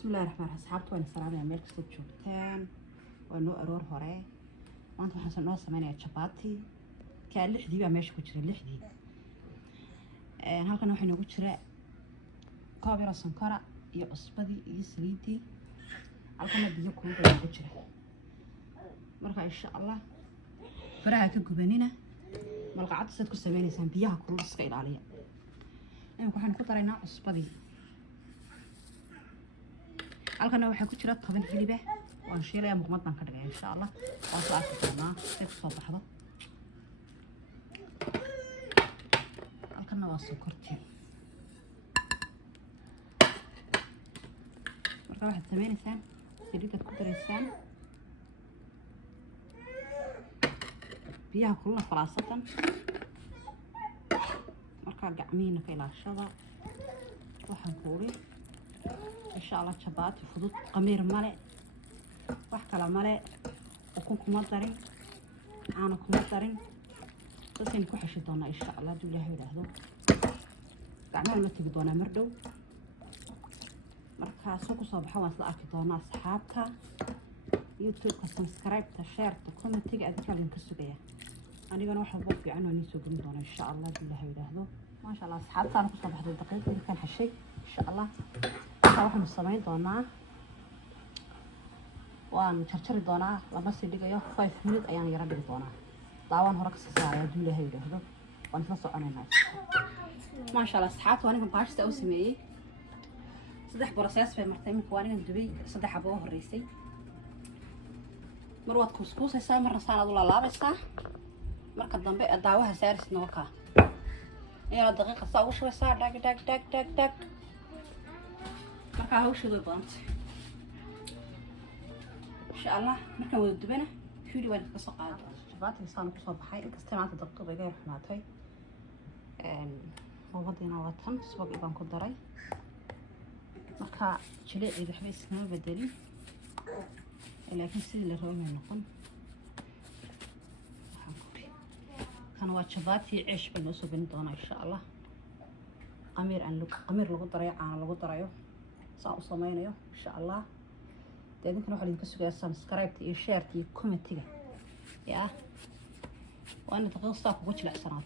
بسم الله الرحمن الرحيم. أصحابتي وين السلام يا ملك صوت شوفتان وإنه أرور هراء وأنت حسن ناس ثمانية شباتي كان لحدي بقى ماشي كشري لحدي هالكنا وحنا كشري كابيرا سنكرة يقصبدي يسريتي هالكنا بيجي كل يوم كشري مرة إن شاء الله فرها كجبنينا ملقعات صدق الثمانية سنة بيها كل صغير عليها إنه كنا كترينا قصبدي halkana waxa ku jira 10 hilib ah waan shiilaya muqmadan ka dhigay insha Allah waan soo arki doonaa si soo baxdo halkana waa sokorti marka waxaad sameeynaysaa saliidda ku dareysaan biyaha kulula falaasatan marka gacmiina ka ilaashada waxaan ku uri إن شاء الله شباتي فضوط قمير ملء وحكلا ملء وكونكم مطرين عانكم مطرين سوسين كوحش دونا إن شاء الله دولي هاي لهذو قعنا لما تقدونا مردو مركا سوكو صباحا واسلا أكي دونا أصحابتا يوتيوب كسبسكرايب تشير تكومنت تيجي أذكر لين كسوكيا أنا قانا واحد بوفي عنو نيسو قمدونا إن شاء الله دولي هاي لهذو ما شاء الله أصحابتا أنا كصباح دو دقيقة اللي كان حشي إن شاء الله waxaan sameyn doonaa waan jarjari doonaa laba sii dhigayo 5 minutes ayaan yara dhigi doonaa daawan hore ka saaray hadii la hayraahdo waan isla soconaynaa ma sha Allah saxaad waan igan baashta u sameeyay saddex process bay martay mid waan igan dubay saddex xabo horeysay mar waad kuskuusaysaa marna saanad u laalaabaysaa marka dambe daawaha saarisna waka iyana daqiiqad saa u shubeysaa dag marka hawsheedu way badan insha Allah marka wada dubana xuli waan ka soo qaado shabaati saan ku soo baxay inkasta maanta daqiiqad iga xumaatay wabadina watan subag ibaan ku daray marka jileecida waxba isma bedelin laakiin sidii la rabo ma noqon kan waa shabaati ciish baan soo bani doonaa insha Allah qamir lagu daray caano lagu darayo سأو صمينيو إن شاء الله دايما كنا واحد يكسر سبسكرايب تي شير تي كومنت يا وأنا تقص صاف وجه الحسنات